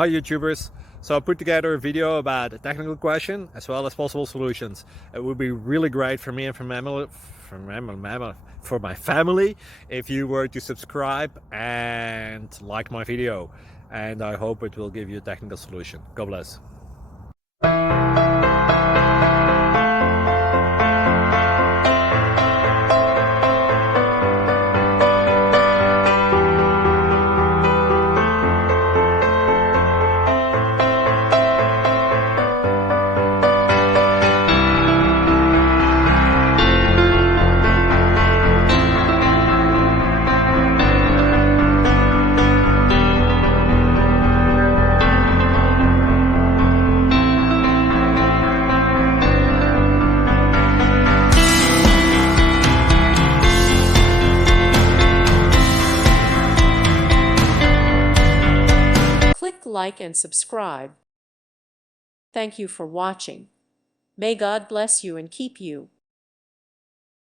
Hi YouTubers! So I put together a video about a technical question as well as possible solutions. It would be really great for me and for my family if you were to subscribe and like my video, and I hope it will give you a technical solution. God bless. Click like and subscribe. Thank you for watching. May God bless you and keep you.